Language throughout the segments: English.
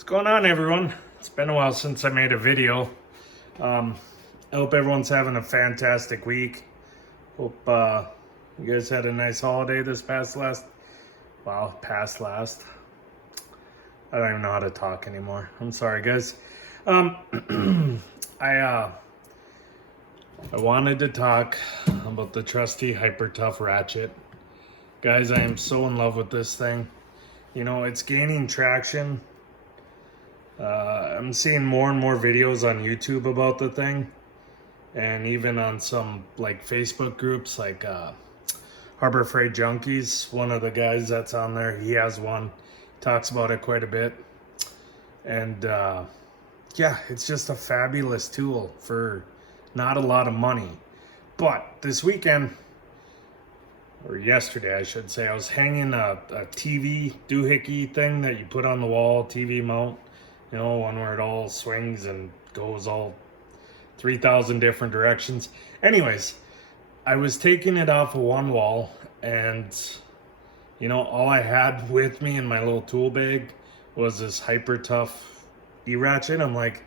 What's going on, everyone? It's been a while since I made a video. I hope everyone's having a fantastic week. Hope you guys had a nice holiday this past last. I don't even know how to talk anymore. I'm sorry, guys. I wanted to talk about the trusty Hyper Tough ratchet. Guys, I am so in love with this thing. You know, it's gaining traction. I'm seeing more and more videos on YouTube about the thing, and even on some like Facebook groups like Harbor Freight Junkies. One of the guys that's on there, he has one, talks about it quite a bit. And yeah, it's just a fabulous tool for not a lot of money. But this weekend, or yesterday I should say, I was hanging a TV doohickey thing that you put on the wall, TV mount. You know, one where it all swings and goes all 3,000 different directions. Anyways, I was taking it off of one wall, and you know, all I had with me in my little tool bag was this Hyper Tough E-ratchet. I'm like,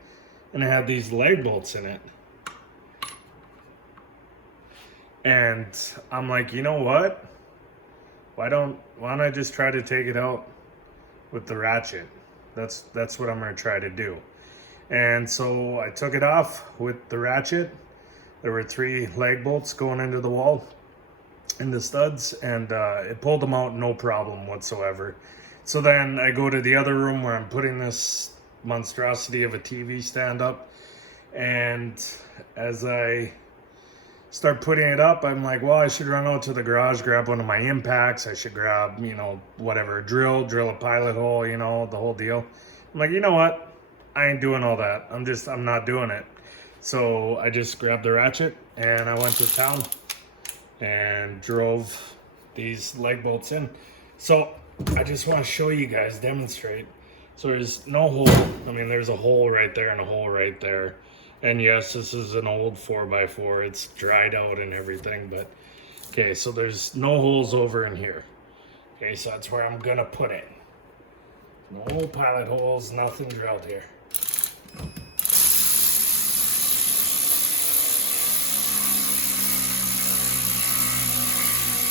and it had these leg bolts in it. And I'm like, you know what? Why don't I just try to take it out with the ratchet? That's what I'm going to try to do. And so I took it off with the ratchet. There were 3 leg bolts going into the wall in the studs, and it pulled them out no problem whatsoever. So then I go to the other room where I'm putting this monstrosity of a TV stand up, and as I start putting it up, I'm like, well, I should run out to the garage, grab one of my impacts. I should grab, you know, whatever, drill a pilot hole, you know, the whole deal. I'm like, you know what? I ain't doing all that. I'm not doing it. So I just grabbed the ratchet and I went to town and drove these leg bolts in. So I just want to show you guys, demonstrate. So there's no hole. I mean, there's a hole right there and a hole right there. And yes, this is an old 4x4. It's dried out and everything, but okay, so there's no holes over in here. Okay, so that's where I'm gonna put it. No pilot holes, nothing drilled here. And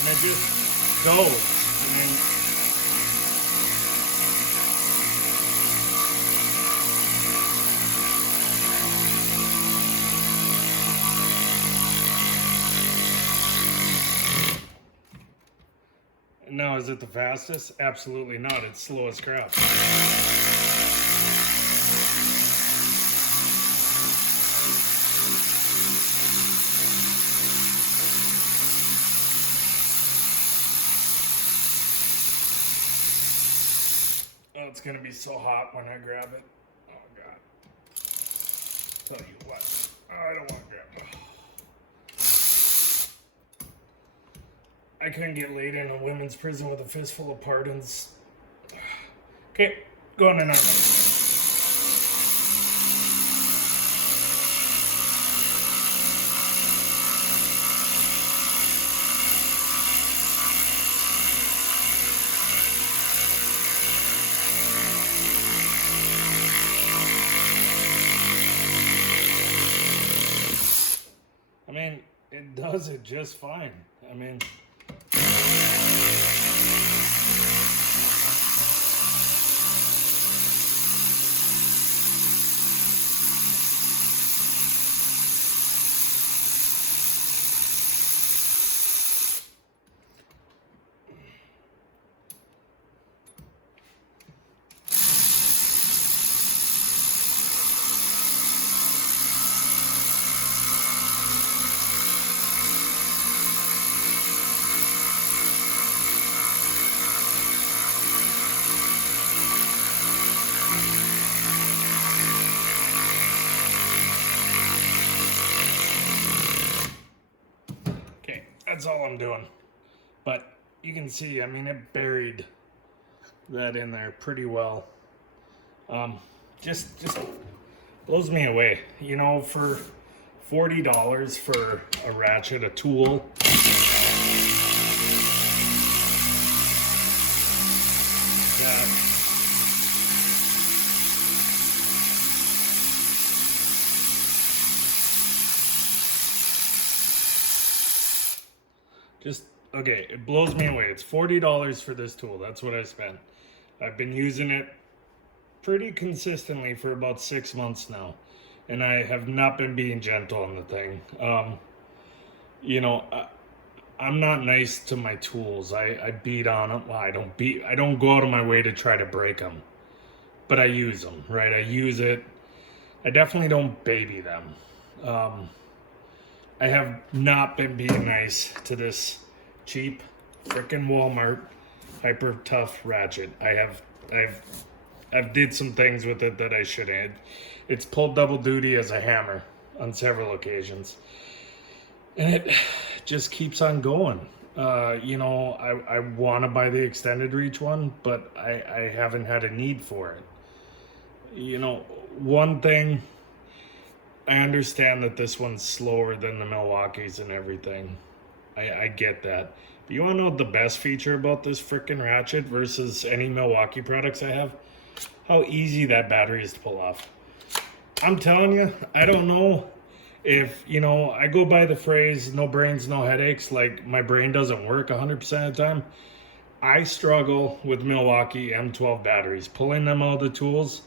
it just goes. I mean, now, is it the fastest? Absolutely not. It's slow as crap. Oh, it's going to be so hot when I grab it. Oh, God. Tell you what. I don't want to grab it. I couldn't get laid in a women's prison with a fistful of pardons. Okay, going to 9. I mean, it does it just fine. I mean, that's all I'm doing. But you can see, I mean, it buried that in there pretty well. Just blows me away. You know, for $40 for a ratchet, a tool. Just, okay, it blows me away. It's $40 for this tool. That's what I spent. I've been using it pretty consistently for about 6 months now. And I have not been being gentle on the thing. You know, I'm not nice to my tools. I beat on them. Well, I don't go out of my way to try to break them. But I use them, right? I use it. I definitely don't baby them. I have not been being nice to this cheap frickin' Walmart hyper tough ratchet. I've did some things with it that I shouldn't. It's pulled double duty as a hammer on several occasions, and it just keeps on going. You know, I want to buy the extended reach one, but I haven't had a need for it. You know, one thing, I understand that this one's slower than the Milwaukee's and everything. I get that. But you want to know the best feature about this frickin' ratchet versus any Milwaukee products I have? How easy that battery is to pull off. I'm telling you, I don't know if, you know, I go by the phrase, no brains, no headaches, like my brain doesn't work 100% of the time. I struggle with Milwaukee M12 batteries. Pulling them out of the tools,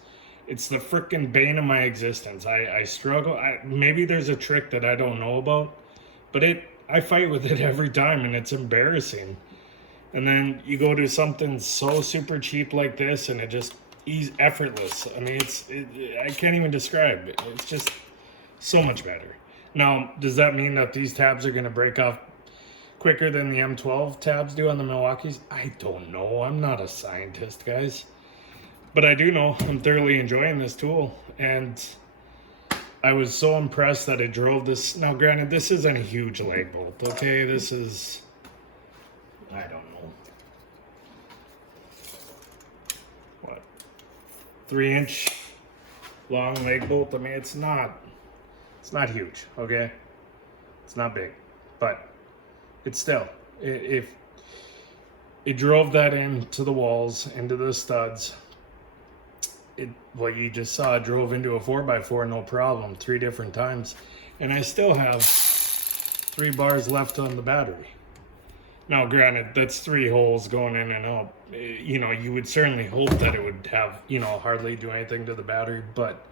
it's the frickin' bane of my existence. I struggle. Maybe there's a trick that I don't know about, but I fight with it every time, and it's embarrassing. And then you go to something so super cheap like this, and it just effortless. I mean, I can't even describe it. It's just so much better. Now, does that mean that these tabs are going to break off quicker than the M12 tabs do on the Milwaukee's? I don't know. I'm not a scientist, guys. But I do know I'm thoroughly enjoying this tool, and I was so impressed that it drove this. Now, granted, this isn't a huge leg bolt, okay? This is, I don't know, what, 3-inch long leg bolt? I mean, it's not huge, okay? It's not big, but it's still, if it drove that into the walls, into the studs. What you just saw drove into a 4x4 no problem 3 different times, and I still have 3 bars left on the battery. Now granted, that's 3 holes going in and out. You know, you would certainly hope that it would have, you know, hardly do anything to the battery, but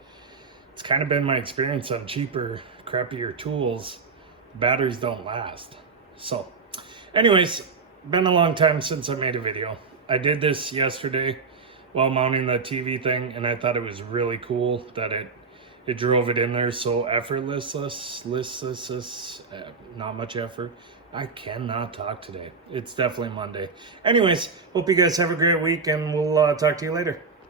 it's kind of been my experience on cheaper, crappier tools. Batteries don't last. So anyways, been a long time since I made a video. I did this yesterday while mounting the TV thing, and I thought it was really cool that it drove it in there so effortless, not much effort. I cannot talk today. It's definitely Monday. Anyways, hope you guys have a great week, and we'll talk to you later.